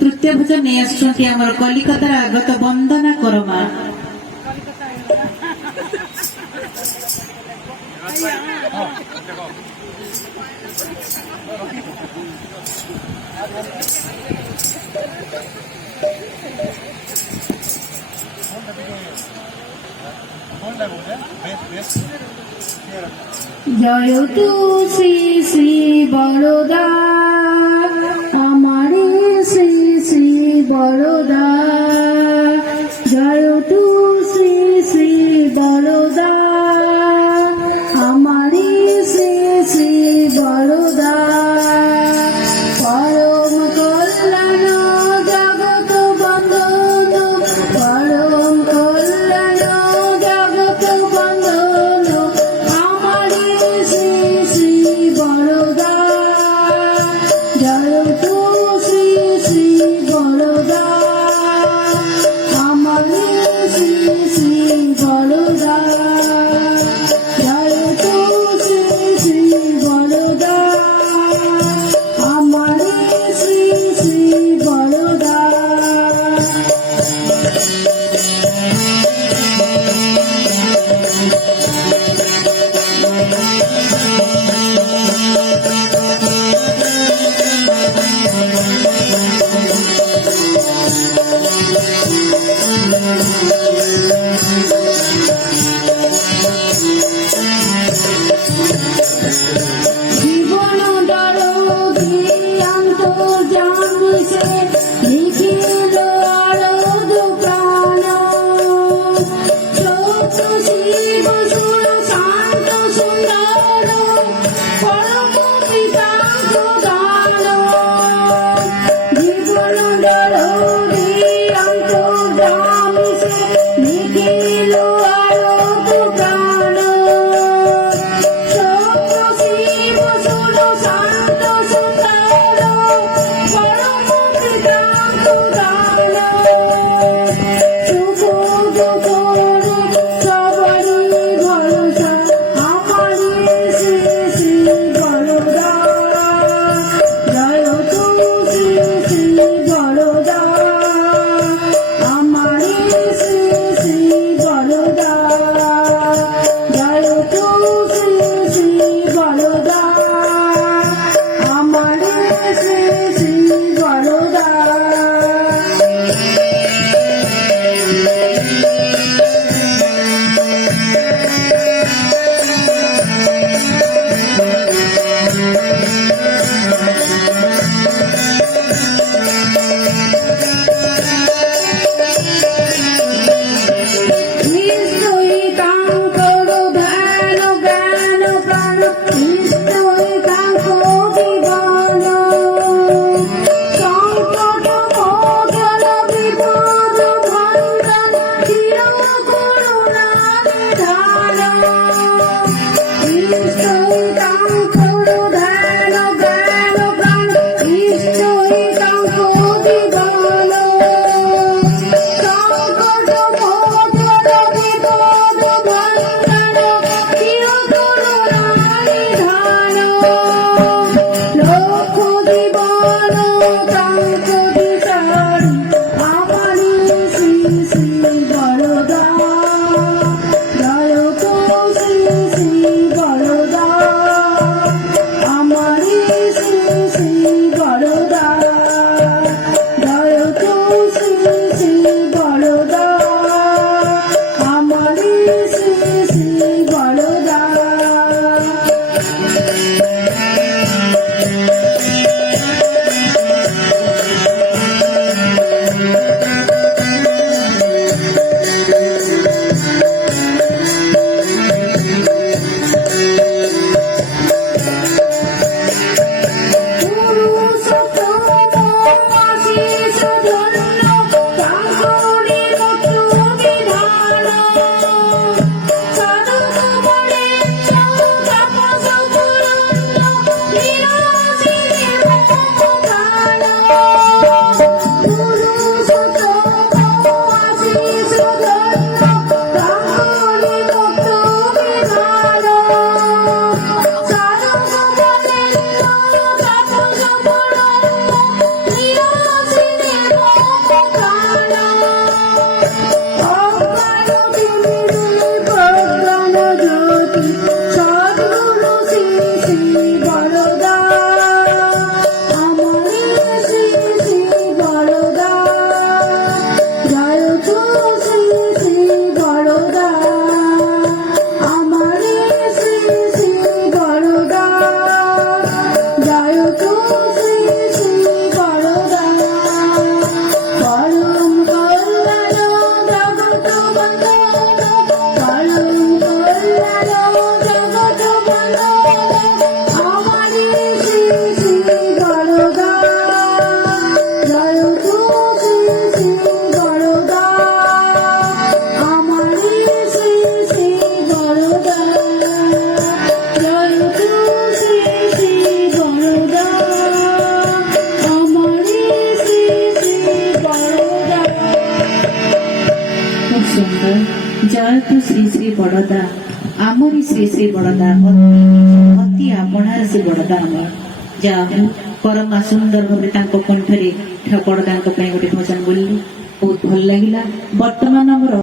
ତୃତୀୟ ଭୋଜନ ନେଇ ଆସୁଛନ୍ତି ଆମର କଲିକତାର ଆଗତ ବନ୍ଦନା କରମା। জয় তু শ্রী শ্রী বরদা আমার শ্রী শ্রী বরদা, জয় তু শ্রী শ্রী বরদা আমার শ্রী শ্রী বরদা। পরম কল্যাণ জগত বন্দন, পরম কল্যাণ জগত বন্দন আমার শ্রী শ্রী বরদা। ସୁନ୍ଦର। ଜୟ ତୁ ଶ୍ରୀ ଶ୍ରୀ ବଡଦା, ଆମରି ଶ୍ରୀ ଶ୍ରୀ ବଡଦା, ଅତି ଆପଣାର ସେ ବଡଦା ଆମର। ଯାହା ହଉ ପରମା ସୁନ୍ଦର ଭାବରେ ତାଙ୍କ କଣ୍ଠରେ ବଡଦାଙ୍କ ପାଇଁ ଗୋଟେ ଭଜନ ବୋଲିଲି, ବହୁତ ଭଲ ଲାଗିଲା। ବର୍ତ୍ତମାନ ଆମର